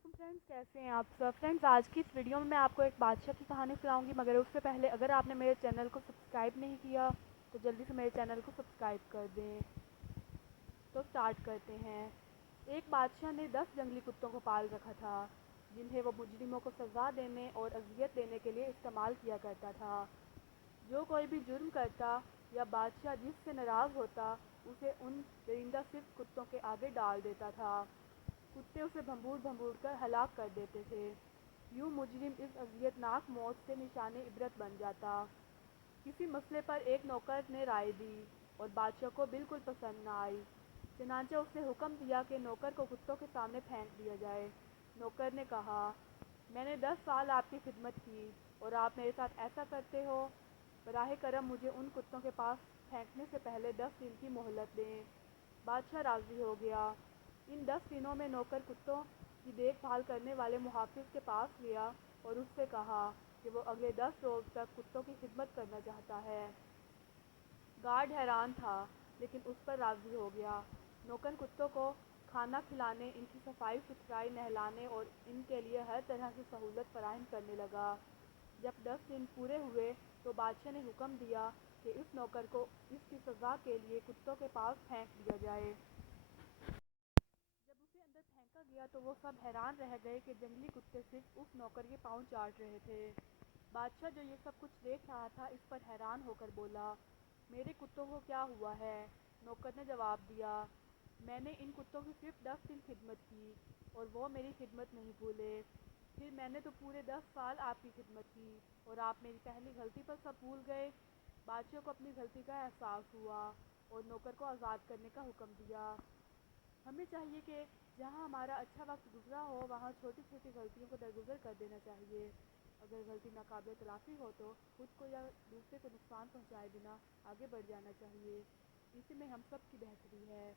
वालेकुम फ्रेंड्स, कैसे हैं आप सब। फ्रेंड्स, आज की इस वीडियो में मैं आपको एक बादशाह की कहानी सुनाऊंगी, मगर उससे पहले अगर आपने मेरे चैनल को सब्सक्राइब नहीं किया तो जल्दी से मेरे चैनल को सब्सक्राइब कर दें। तो स्टार्ट करते हैं। एक बादशाह ने 10 जंगली कुत्तों को पाल रखा था, जिन्हें वो मुजरिमों को सज़ा देने और अजियत देने के लिए इस्तेमाल किया करता था। जो कोई भी जुर्म करता या बादशाह जिससे नाराज़ होता, उसे उन दरिंदा सिर्फ कुत्तों के आगे डाल देता था। कुत्ते उसे भंबूर भंबूर कर हलाक कर देते थे। यूं मुजरिम इस अज़ियतनाक मौत से निशाने इबरत बन जाता। किसी मसले पर एक नौकर ने राय दी और बादशाह को बिल्कुल पसंद न आई। चनांचे उसने हुक्म दिया कि नौकर को कुत्तों के सामने फेंक दिया जाए। नौकर ने कहा, मैंने 10 साल आपकी खिदमत की और आप मेरे साथ ऐसा करते हो। बराह करम मुझे उन कुत्तों के पास फेंकने से पहले 10 दिन की मोहलत दें। बादशाह राज़ी हो गया। इन 10 दिनों में नौकर कुत्तों की देखभाल करने वाले मुहाफिज के पास गया और उससे कहा कि वो अगले 10 रोज़ तक कुत्तों की खिदमत करना चाहता है। गार्ड हैरान था, लेकिन उस पर राज़ी हो गया। नौकर कुत्तों को खाना खिलाने, इनकी सफाई सुथराई, नहलाने और इनके लिए हर तरह की सहूलत फराहम करने लगा। जब 10 दिन पूरे हुए तो बादशाह ने हुक्म दिया कि इस नौकर को इसकी सज़ा के लिए कुत्तों के पास फेंक दिया जाए। जब उसे अंदर फेंका गया तो वो सब हैरान रह गए कि जंगली कुत्ते सिर्फ उस नौकर के पाँव चाट रहे थे। बादशाह जो ये सब कुछ देख रहा था, इस पर हैरान होकर बोला, मेरे कुत्तों को क्या हुआ है। नौकर ने जवाब दिया, मैंने इन कुत्तों की सिर्फ 10 दिन खिदमत की और वो मेरी खिदमत नहीं भूले। फिर मैंने तो पूरे 10 साल आपकी खिदमत की और आप मेरी पहली गलती पर सब भूल गए। बादशाह को अपनी गलती का एहसास हुआ और नौकर को आज़ाद करने का हुक्म दिया। हमें चाहिए कि जहाँ हमारा अच्छा वक्त गुजरा हो, वहाँ छोटी छोटी गलतियों को दरगुजर कर देना चाहिए। अगर गलती नाकाबिल तलाफ़ी हो तो खुद को या दूसरे को नुकसान पहुँचाए बिना आगे बढ़ जाना चाहिए। इसी में हम सब की बेहतरी है।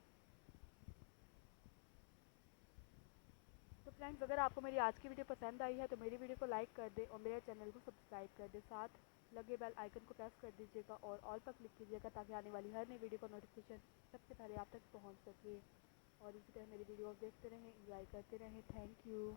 तो फ्रेंड्स, अगर आपको मेरी आज की वीडियो पसंद आई है तो मेरी वीडियो को लाइक कर दें और मेरे चैनल को सब्सक्राइब कर दें। साथ लगे बेल आइकन को प्रेस कर दीजिएगा और ऑल पर क्लिक कीजिएगा, ताकि आने वाली हर नई वीडियो का नोटिफिकेशन सबसे पहले आप तक पहुँच सके। और इसी तरह मेरी वीडियोस देखते रहें, एंजॉय करते रहें। Thank you.